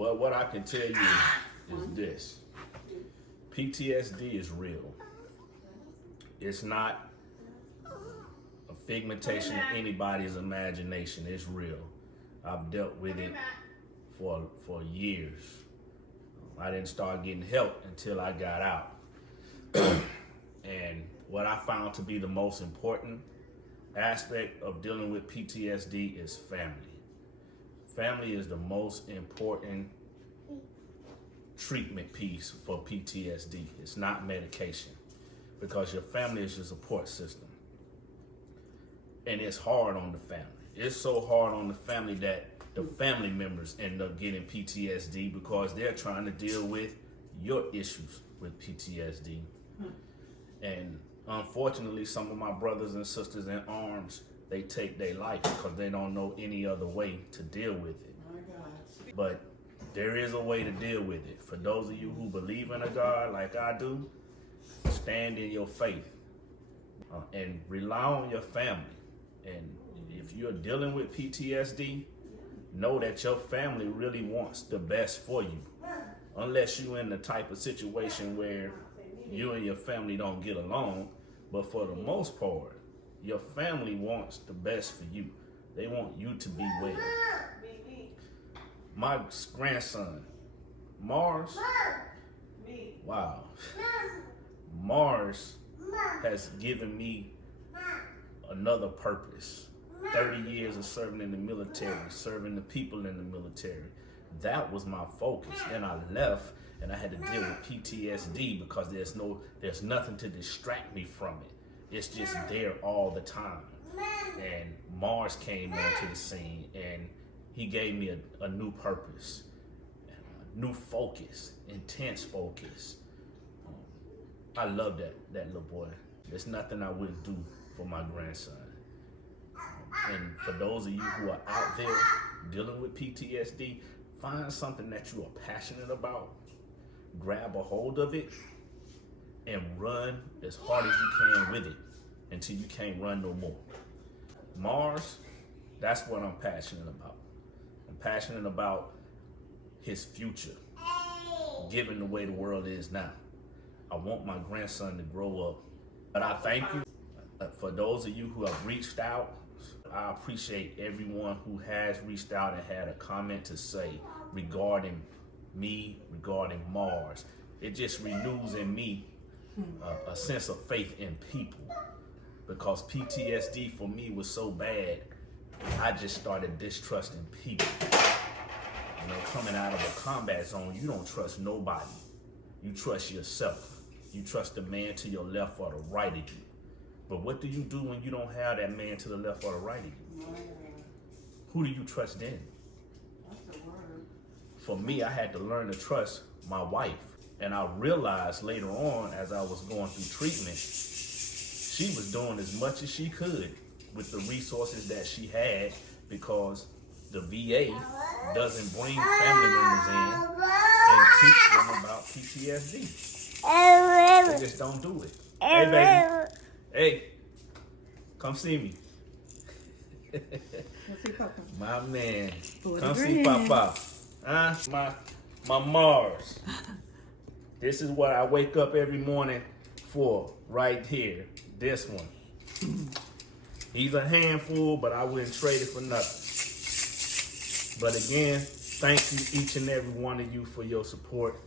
Well, what I can tell you is this. PTSD is real. It's not a figmentation of anybody's imagination. It's real. I've dealt with it for years. I didn't start getting help until I got out. And what I found to be the most important aspect of dealing with PTSD is family. Family is the most important treatment piece for PTSD. It's not medication, because your family is your support system. And it's hard on the family. It's so hard on the family that the family members end up getting PTSD because they're trying to deal with your issues with PTSD. And unfortunately, some of my brothers and sisters in arms, they take their life because they don't know any other way to deal with it. But there is a way to deal with it. For those of you who believe in a God like I do, stand in your faith and rely on your family. And if you're dealing with PTSD, know that your family really wants the best for you. Unless you're in the type of situation where you and your family don't get along. But for the most part, your family wants the best for you. They want you to be well. My grandson, Mars, wow. Mars has given me another purpose. 30 years of serving in the military, serving the people in the military. That was my focus. Then I left and I had to deal with PTSD because there's nothing to distract me from it. It's just there all the time. And Mars came onto the scene and he gave me a new purpose, a new focus, intense focus. I love that little boy. There's nothing I wouldn't do for my grandson. And for those of you who are out there dealing with PTSD, find something that you are passionate about, grab a hold of it, and run as hard as you can with it until you can't run no more. Mars, that's what I'm passionate about. I'm passionate about his future, given the way the world is now. I want my grandson to grow up. But I thank you for those of you who have reached out. I appreciate everyone who has reached out and had a comment to say regarding me, regarding Mars. It just renews in me a sense of faith in people, because PTSD for me was so bad, I just started distrusting people. You know, coming out of a combat zone, you don't trust nobody. You trust yourself. You trust the man to your left or the right of you. But what do you do when you don't have that man to the left or the right of you? Who do you trust then? For me, I had to learn to trust my wife. And I realized later on, as I was going through treatment, she was doing as much as she could with the resources that she had, because the VA doesn't bring family members in and teach them about PTSD. They just don't do it. Hey, baby. Hey, come see me. My man. Come see Papa. My Mars. This is what I wake up every morning for right here. This one. He's a handful, but I wouldn't trade it for nothing. But again, thank you, each and every one of you, for your support.